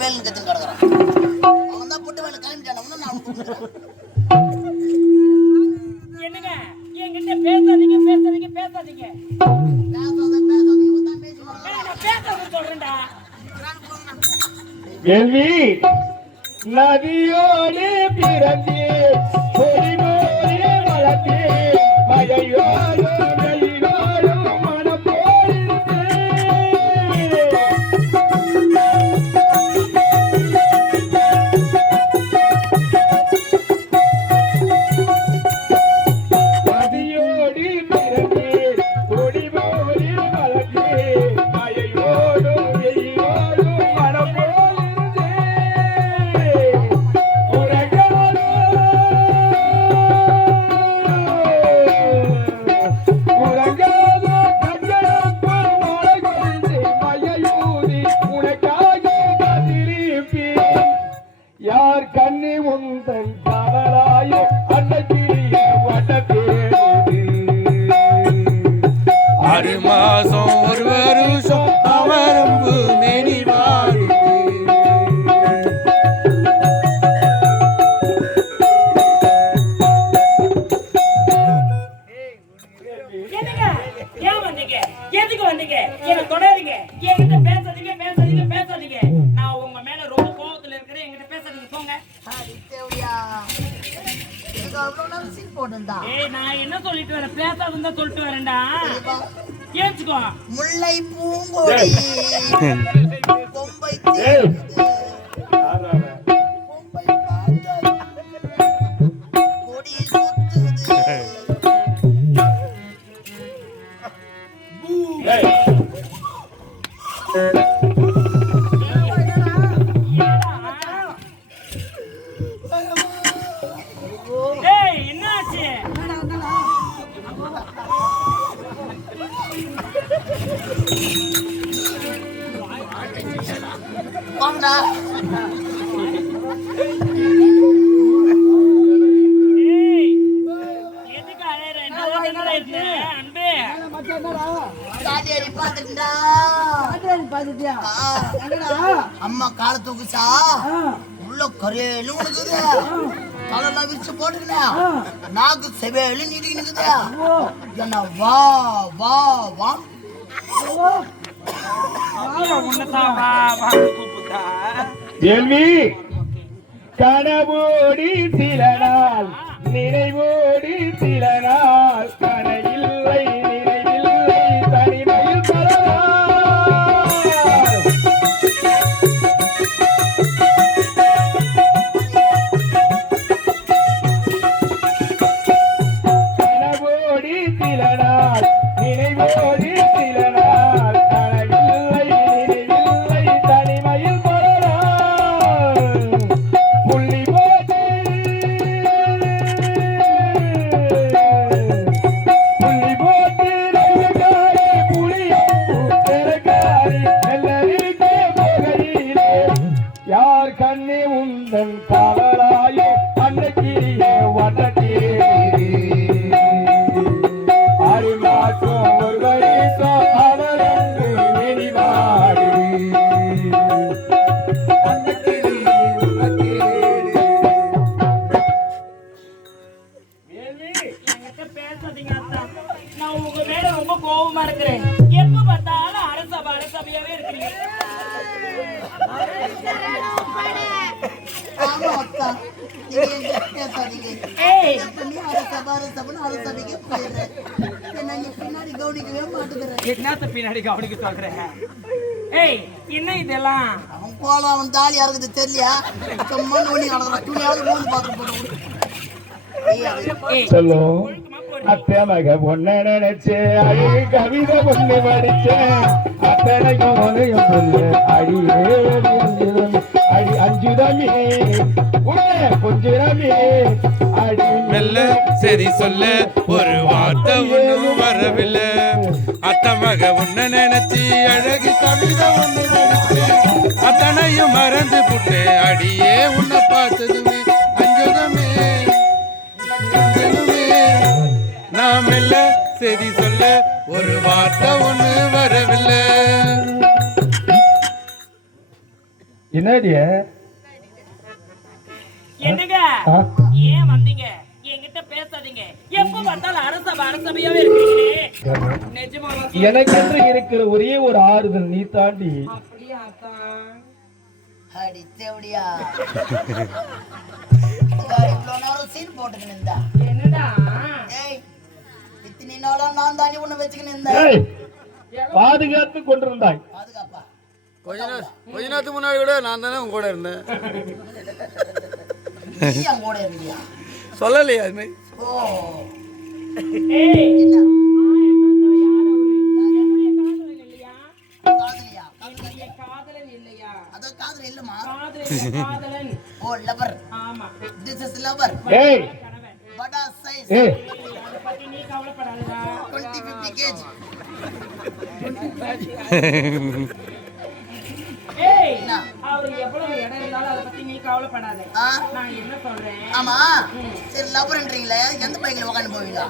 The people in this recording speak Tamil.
வேலுன்னு கத்தின்னு கிடக்குறான். அவன் தான் பொட்டு வேலை கிளம்பிட்டான். நான் என்னங்க என்கிட்ட பேசாதீங்க பேசாதீங்க பேசாதீங்க பேசாத சொல்றேன்டா. கேள்வி நதியோடு பிறந்தே பொறிமோடி வளர்த்தே மழையோடு வெயிலோடு மனம் போயிட்டே நதியோடு பிறந்தே பொறிமோடி வளர்த்தே மழையோடு வெயிலோடு மனம் யார் கண்ணி உந்தன் காவலாயோ அன்னைக்கிய ஆறு மாசம் ஒரு வருஷம் அவரம்பு மேனி வாழுது. என்னங்க ஏன் வந்தீங்க எதுக்கு வந்தீங்க என்ன தொடாதீங்க என்கிட்ட பேசாதீங்க பேசாதீங்க பேசாதீங்க. நான் உங்க மேல ரொம்ப கோபத்துல இருக்கிறேன். என்கிட்ட பேசாதீங்க போங்க. ஏய் நான் என்ன சொல்லிட்டு வரேன் பேசாதுன்னு தான் சொல்லிட்டு வரேன்டா. ஏச்சுக்கோ முல்லை பூங்கோடி கொம்பை கொம்பை கொடி சுத்துது. ஏய் என்னாச்சு? வாங்கடா. ஏய் எதுக்கு அழற? என்ன இது அன்பே? காட்டேரி பாத்துட்டா. அம்மா கால தூக்குச்சா உள்ள கரையிலும் இருக்குது. தலைலாம் விரிச்சு போட்டுக்கினேன். நாக்கு செவேலு நீடிக்கு நிக்குது. என்ன வா வா வா உன்னதான் வா வா கூப்பிட்டா. கேள்வி கனவோடி சில நாள் நினைவோடி சில நாள் கனையில்லை நினைவில்லை தனிமையில் பரவாய் கனவோடி சில நாள் நினைவோடி சில நாள் கனையில்லை நினைவில்லை தனிமையில் பரவாய் புள்ளி போட்டு புள்ளி போட்டு ரவிகாரி புளியம்பு பெருகாரி நெல்லரிக்கே போகையிலே யார் கண்ணே உந்தன் காவலாயோ அன்னைக்கிரியே வட்டத்தேரி ஆறு மாசம் ஒரு வருஷம் அவரங்கு வெளிவாடு அன்னைக்கிரியே வட்டத்தேரி என்கிட்ட பேசாதீங்க அத்தா. நான் உங்க மேல ரொம்ப கோபமா இருக்கிறேன். எப்ப பார்த்தாலும் அரசபையாவே இருக்கிறீங்க. ஆமா அக்கா. நீங்க என்கிட்ட பேசாதீங்க. ஏய் நீ அரசபைன்னு அரசபைக்கு போயிடுற. என்ன நீ பின்னாடி கவனிக்கவே மாட்டேங்கிற. என்னத்த பின்னாடி கவனிக்க சொல்றேன்? ஏய் என்ன இதெல்லாம்? அவன் கோலம் அவன் தாலியா இருக்குது தெரியலையா? சும்மா நோண்டி நடக்கிறான். துணியாவது மூணு பாத்திரம் போட்டு ஏய் சொல்லும் ஒழுக்கமா போடு. அத்தை மக பொண்ண நினைச்சு அழகு கவிதை பொண்ணு படிச்சேன் அத்தனைக்கும் உனையும் சொல்லு அடியே அடி அஞ்சுதமே கொஞ்சமே அடி மெல்ல சரி சொல்ல ஒரு வார்த்தை ஒண்ணும் வரவில்லை. அத்தமக உன்ன நினைச்சி அழகு கவிதை ஒண்ணு படிச்சு அத்தனையும் மறந்து புட்டு அடியே உன்னை பார்த்ததுமே அஞ்சதுமே அஞ்சதுமே நான் மெல்ல சரி சொல்ல ஒரு வார்த்தை ஒண்ணு வரவில்லை. என்னடிய என்னங்க ஏன் வந்தீங்க? என்கிட்ட பேசாதீங்க. எப்ப பார்த்தாலும் அரசபையாவே இருக்கீங்களே. நிஜமாவா? எனக்கென்று இருக்கிற ஒரே ஒரு ஆறுதல் நீ தாண்டி. அப்படியா தான்? அடி தேவடியா. இவ்வளோ நேரம் சீன் போட்டுக்கின்னு இருந்தா. என்னடா? ஏய், இத்தனை நாளா நான் தாண்டி ஒண்ணு வச்சுக்கின்னு இருந்தேன். ஏய், பாதுகாத்து கொண்டிருந்தாய். பாதுகாப்பா? கொஞ்ச நேரத்துக்கு முன்னாடி கூட நான் தானே உங்க கூட இருந்தேன். நீ என் கூட இருந்தியா? சொல்லலையா அது மாதிரி? ஓ, ஏய், என்ன காதலன் இல்லையா? காதலியா? காதலன் இல்லையா? அதான் காதல் இல்லம்மா. காதலன். ஓ, லவர். ஆமா. This is lover. ஏய், கணவன். படா சைஸ். ஏய், அதை பத்தி நீ கவலைப்படாதடா. 20-50 kg. ஏய், என்ன? அவரு எவ்வளவு இடம் இருந்தாலும் அதை பத்தி நீ கவலைப்படாத. ஆ? நான் என்ன சொல்றேன்? ஆமா, சரி லவர்ன்றீங்களே, எந்த பைக்ல உட்காந்து போவீங்க?